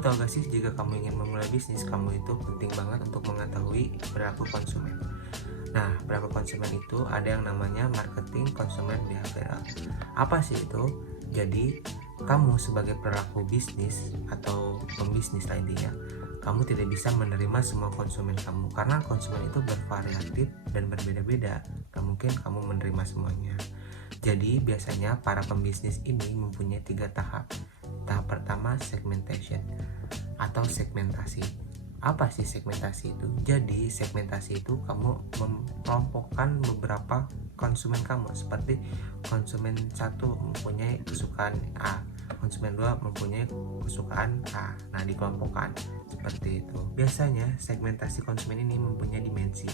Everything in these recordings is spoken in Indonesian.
Kamu tahu gak sih, jika kamu ingin memulai bisnis, kamu itu penting banget untuk mengetahui perilaku konsumen. Nah, perilaku konsumen itu ada yang namanya marketing konsumen behavioral. Apa sih itu? Jadi, kamu sebagai perilaku bisnis atau pembisnis lah intinya, kamu tidak bisa menerima semua konsumen kamu, karena konsumen itu bervariatif dan berbeda-beda. Gak mungkin kamu menerima semuanya. Jadi, biasanya para pembisnis ini mempunyai 3 tahap. Tahap pertama, segmentation atau segmentasi. Apa sih segmentasi itu? Jadi segmentasi itu kamu mengelompokkan beberapa konsumen kamu, seperti konsumen 1 mempunyai kesukaan A, konsumen 2 mempunyai kesukaan A. Nah, dikelompokkan seperti itu. Biasanya segmentasi konsumen ini mempunyai dimensi,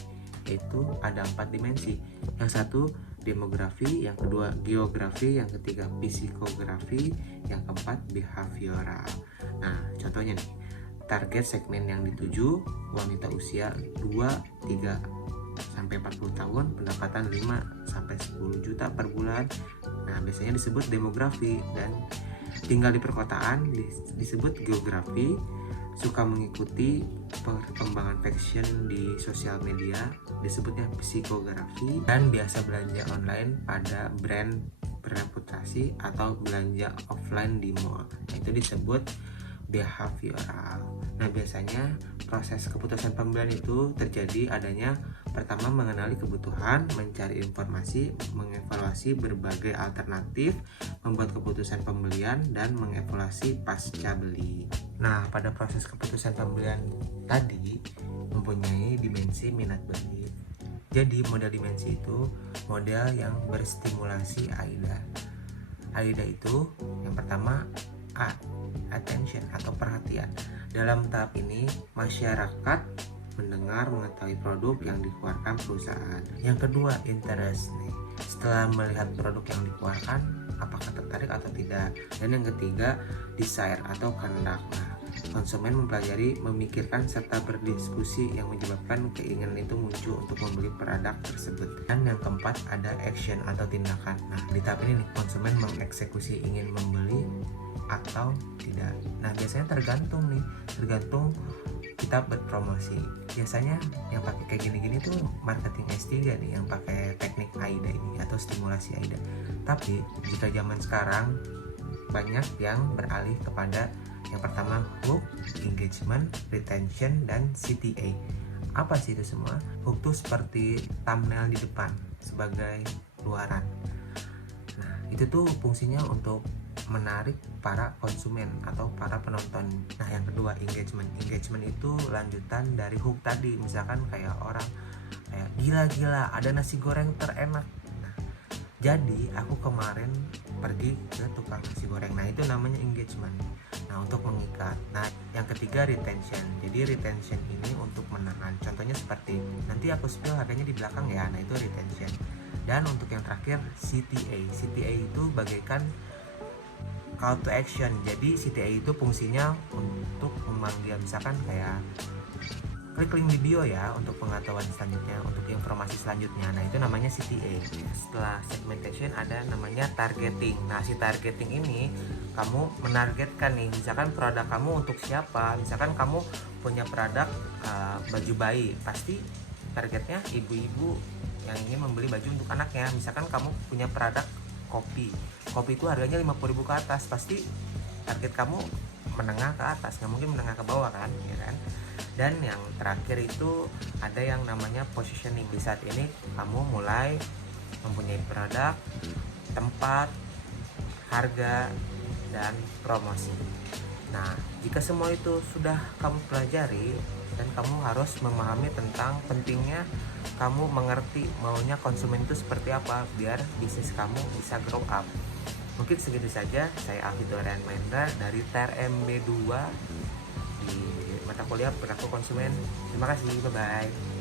yaitu ada 4 dimensi. Yang satu demografi, yang kedua geografi, yang ketiga psikografi, yang keempat behavioral. Nah, contohnya nih, target segmen yang dituju wanita usia 2-3 sampai 40 tahun, pendapatan 5 sampai 10 juta per bulan. Nah, biasanya disebut demografi. Dan tinggal di perkotaan disebut geografi, suka mengikuti perkembangan fashion di sosial media disebutnya psikografi, dan biasa belanja online pada brand bereputasi atau belanja offline di mall. Nah, itu disebut behavioral. Nah, biasanya proses keputusan pembelian itu terjadi adanya pertama mengenali kebutuhan, mencari informasi, mengevaluasi berbagai alternatif, membuat keputusan pembelian, dan mengevaluasi pasca beli. Nah, pada proses keputusan pembelian tadi mempunyai dimensi minat beli. Jadi model dimensi itu model yang berstimulasi AIDA. AIDA itu yang pertama A, attention atau perhatian. Dalam tahap ini masyarakat mendengar mengetahui produk yang dikeluarkan perusahaan. Yang kedua, interest nih. Setelah melihat produk yang dikeluarkan, apakah tertarik atau tidak. Dan yang ketiga, desire atau kehendak. Nah, konsumen mempelajari, memikirkan, serta berdiskusi yang menyebabkan keinginan itu muncul untuk membeli produk tersebut. Dan yang keempat, ada action atau tindakan. Nah, di tahap ini nih, konsumen mengeksekusi ingin membeli atau tidak. Nah, biasanya tergantung kita berpromosi. Biasanya yang pakai kayak gini-gini tuh marketing S3 nih, yang pakai teknik AIDA ini atau stimulasi AIDA. Tapi jika zaman sekarang banyak yang beralih kepada yang pertama hook, engagement, retention, dan CTA. Apa sih itu semua? Hook tuh seperti thumbnail di depan sebagai luaran. Nah, itu tuh fungsinya untuk menarik para konsumen atau para penonton. Nah, yang kedua engagement. Engagement itu lanjutan dari hook tadi. Misalkan kayak orang kayak gila-gila ada nasi goreng terenak. Nah, jadi aku kemarin pergi ke tukang nasi goreng. Nah, itu namanya engagement. Nah, untuk mengikat. Nah, yang ketiga retention. Jadi retention ini untuk menahan. Contohnya seperti nanti aku spill harganya di belakang ya. Nah, itu retention. Dan untuk yang terakhir CTA. CTA itu bagaikan call to action. Jadi CTA itu fungsinya untuk memanggil, misalkan kayak klik link di bio ya untuk pengetahuan selanjutnya, untuk informasi selanjutnya. Nah, itu namanya CTA. Setelah segmentation ada namanya targeting. Nah, si targeting ini kamu menargetkan nih, misalkan produk kamu untuk siapa. Misalkan kamu punya produk baju bayi, pasti targetnya ibu-ibu yang ingin membeli baju untuk anaknya. Misalkan kamu punya produk kopi itu harganya 50.000 ke atas, pasti target kamu menengah ke atas, nggak mungkin menengah ke bawah kan, ya kan. Dan yang terakhir itu ada yang namanya positioning. Di saat ini kamu mulai mempunyai produk, tempat, harga, dan promosi. Nah, jika semua itu sudah kamu pelajari, dan kamu harus memahami tentang pentingnya kamu mengerti maunya konsumen itu seperti apa biar bisnis kamu bisa grow up. Mungkin segitu saja. Saya Alfi Dorian Mahendra dari TRMB 2 di mata kuliah perilaku konsumen. Terima kasih, bye-bye.